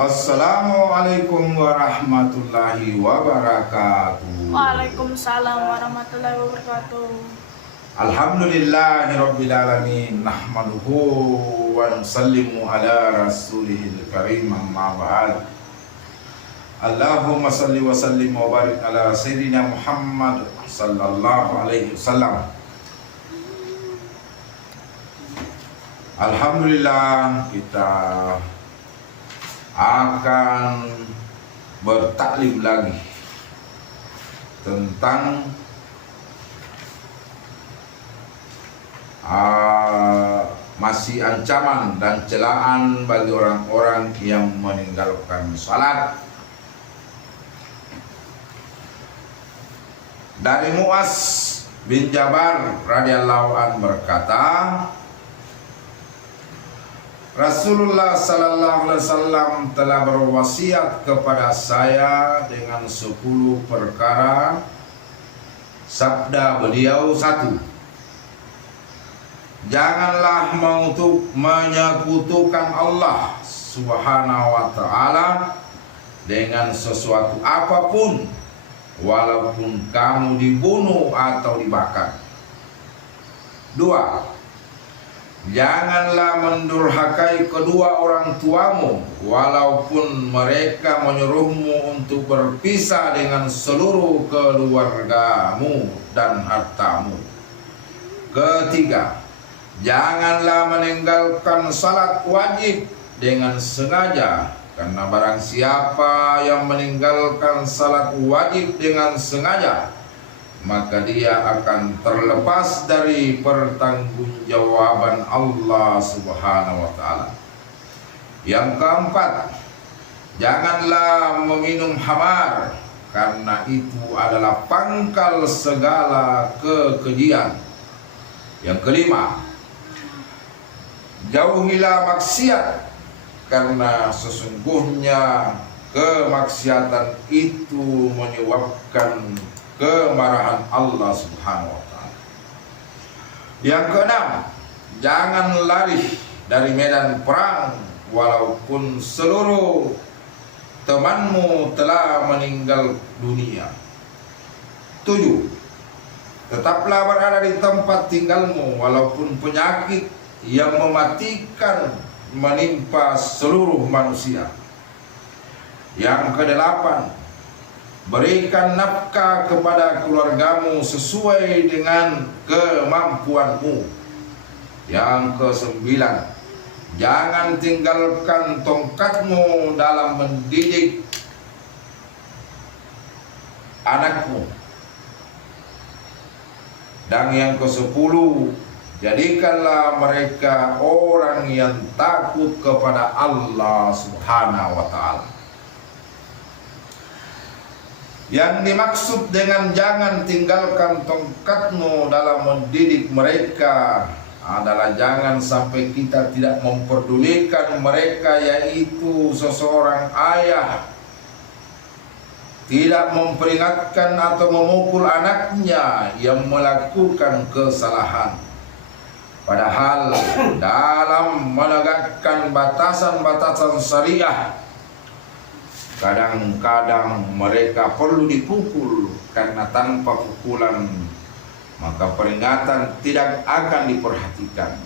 Assalamualaikum warahmatullahi wabarakatuh. Waalaikumsalam warahmatullahi wabarakatuh. Alhamdulillahirabbil alamin, nahmaduhu wa nusallimu ala rasulihil karim, amma ba'd. Allahumma salli wa sallim wa barik ala sayyidina Muhammad sallallahu alaihi wasallam. Alhamdulillah, kita akan bertaklim lagi tentang masih ancaman dan celaan bagi orang-orang yang meninggalkan salat. Dari Mu'az bin Jabal radhiyallahu an berkata, Rasulullah sallallahu alaihi wasallam telah berwasiat kepada saya dengan 10 perkara. Sabda beliau, 1. Janganlah menyekutukan Allah Subhanahu wa ta'ala dengan sesuatu apapun, walaupun kamu dibunuh atau dibakar. 2. Janganlah mendurhakai kedua orang tuamu, walaupun mereka menyuruhmu untuk berpisah dengan seluruh keluargamu dan hartamu. 3. Janganlah meninggalkan salat wajib dengan sengaja, karena barang siapa yang meninggalkan salat wajib dengan sengaja, maka dia akan terlepas dari pertanggungjawaban Allah Subhanahu wa ta'ala. Yang 4, janganlah meminum khamar, karena itu adalah pangkal segala kekejian. Yang 5, jauhilah maksiat, karena sesungguhnya kemaksiatan itu menyebabkan kemarahan Allah Subhanahu wa ta'ala. Yang 6, jangan lari dari medan perang walaupun seluruh temanmu telah meninggal dunia. 7, tetaplah berada di tempat tinggalmu walaupun penyakit yang mematikan menimpa seluruh manusia. Yang ke-8, berikan nafkah kepada keluargamu sesuai dengan kemampuanmu. Yang ke-9, jangan tinggalkan tongkatmu dalam mendidik anakmu. Dan yang ke-10, jadikanlah mereka orang yang takut kepada Allah Subhanahu wa ta'ala. Yang dimaksud dengan jangan tinggalkan tongkatmu dalam mendidik mereka adalah jangan sampai kita tidak memperdulikan mereka, yaitu seseorang ayah tidak memperingatkan atau memukul anaknya yang melakukan kesalahan. Padahal dalam menegakkan batasan-batasan syariah, kadang-kadang mereka perlu dipukul, karena tanpa pukulan maka peringatan tidak akan diperhatikan.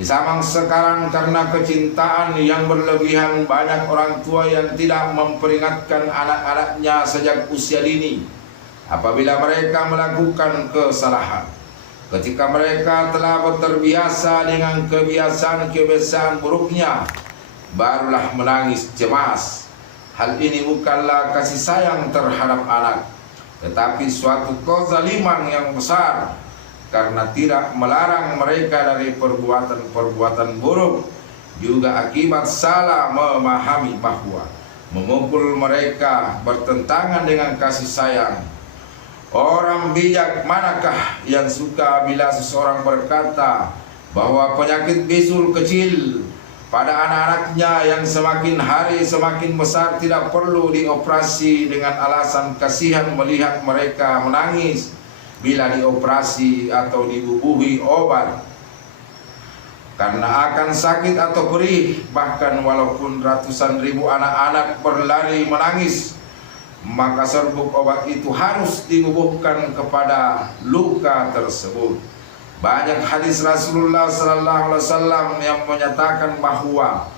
Di zaman sekarang, karena kecintaan yang berlebihan, banyak orang tua yang tidak memperingatkan anak-anaknya sejak usia dini apabila mereka melakukan kesalahan. Ketika mereka telah terbiasa dengan kebiasaan-kebiasaan buruknya, barulah menangis cemas. Hal ini bukanlah kasih sayang terhadap anak, tetapi suatu kezaliman yang besar, karena tidak melarang mereka dari perbuatan-perbuatan buruk, juga akibat salah memahami bahwa memukul mereka bertentangan dengan kasih sayang. Orang bijak manakah yang suka bila seseorang berkata bahwa penyakit bisul kecil pada anak-anaknya yang semakin hari semakin besar tidak perlu dioperasi dengan alasan kasihan melihat mereka menangis bila dioperasi atau dibubuhi obat. karena akan sakit atau perih. Bahkan walaupun ratusan ribu anak-anak berlari menangis, maka serbuk obat itu harus dinubuhkan kepada luka tersebut. Banyak hadis Rasulullah sallallahu alaihi wasallam yang menyatakan bahwa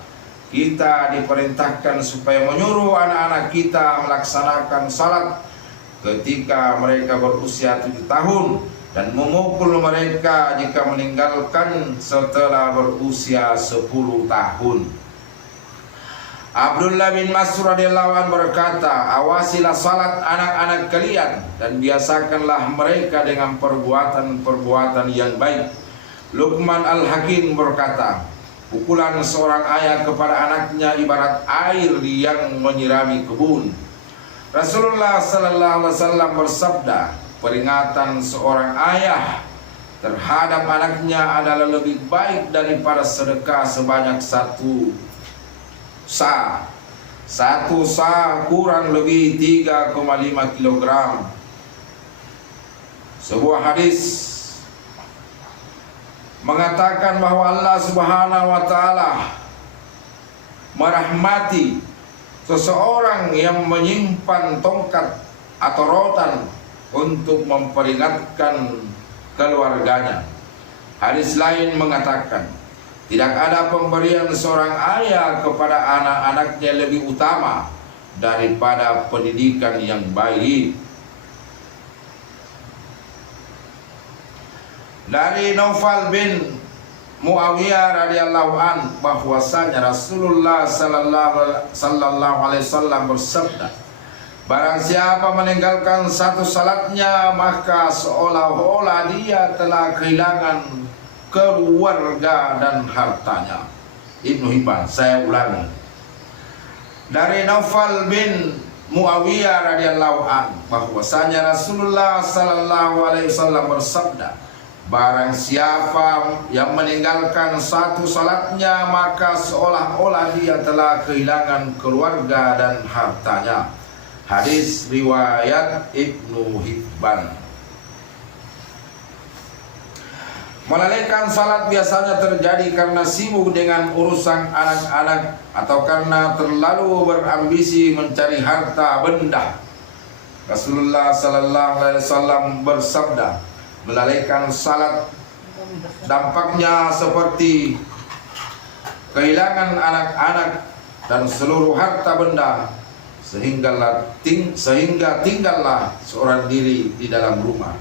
kita diperintahkan supaya menyuruh anak-anak kita melaksanakan salat ketika mereka berusia 7 tahun dan memukul mereka jika meninggalkan setelah berusia 10 tahun. Abdullah bin Mas'ud radhiyallahu anhu berkata, awasilah salat anak-anak kalian dan biasakanlah mereka dengan perbuatan-perbuatan yang baik. Luqman Al-Hakim berkata, pukulan seorang ayah kepada anaknya ibarat air yang menyirami kebun. Rasulullah sallallahu alaihi wasallam bersabda, peringatan seorang ayah terhadap anaknya adalah lebih baik daripada sedekah sebanyak satu sa kurang lebih 3,5 kilogram. Sebuah hadis mengatakan bahwa Allah Subhanahu wa taala merahmati seseorang yang menyimpan tongkat atau rotan untuk memperingatkan keluarganya. Hadis lain mengatakan, tidak ada pemberian seorang ayah kepada anak-anaknya lebih utama daripada pendidikan yang baik. Dari Naufal bin Muawiyah radhiyallahu an bahwasanya Rasulullah sallallahu alaihi wasallam bersabda, barang siapa meninggalkan satu salatnya maka seolah-olah dia telah kehilangan keluarga dan hartanya. Ibnu Hibban. Saya ulangi. Dari Naufal bin Muawiyah radhiyallahu an bahwasanya Rasulullah sallallahu alaihi wasallam bersabda, barang siapa yang meninggalkan satu salatnya maka seolah-olah dia telah kehilangan keluarga dan hartanya. Hadis riwayat Ibnu Hibban. Melalaikan salat biasanya terjadi karena sibuk dengan urusan anak-anak atau karena terlalu berambisi mencari harta benda. Rasulullah sallallahu alaihi wasallam bersabda, melalaikan salat dampaknya seperti kehilangan anak-anak dan seluruh harta benda sehingga tinggallah seorang diri di dalam rumah.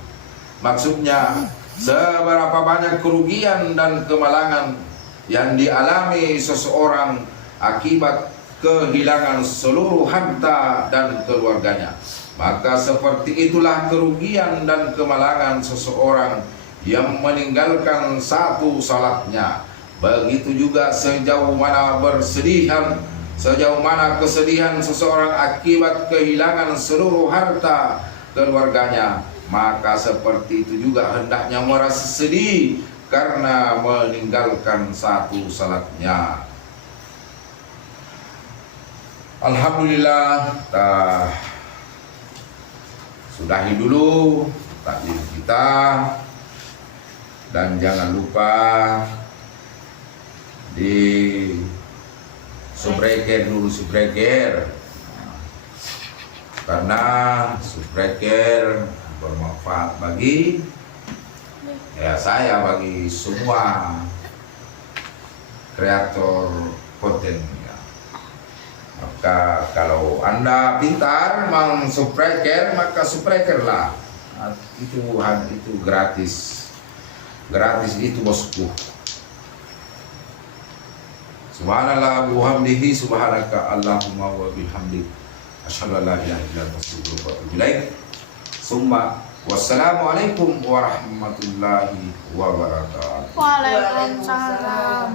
Maksudnya, seberapa banyak kerugian dan kemalangan yang dialami seseorang akibat kehilangan seluruh harta dan keluarganya, maka seperti itulah kerugian dan kemalangan seseorang yang meninggalkan satu salatnya. Begitu juga sejauh mana kesedihan seseorang akibat kehilangan seluruh harta keluarganya, maka seperti itu juga hendaknya merasa sedih karena meninggalkan satu salatnya. Alhamdulillah, kita sudahi dulu taklim kita, dan jangan lupa di subscribe karena subscribe bermanfaat bagi saya, bagi semua kreator konten. Maka kalau Anda pintar subscribe, maka subscribe lah. Itu gratis itu bosku. Subhanallah wa bihamdihi, subhanaka Allahumma wa bihamdik, asyhadu an la ilaha illa anta astaghfiruka wa atubu ilaik. Summa wassalamualaikum warahmatullahi wabarakatuh. Waalaikumsalam.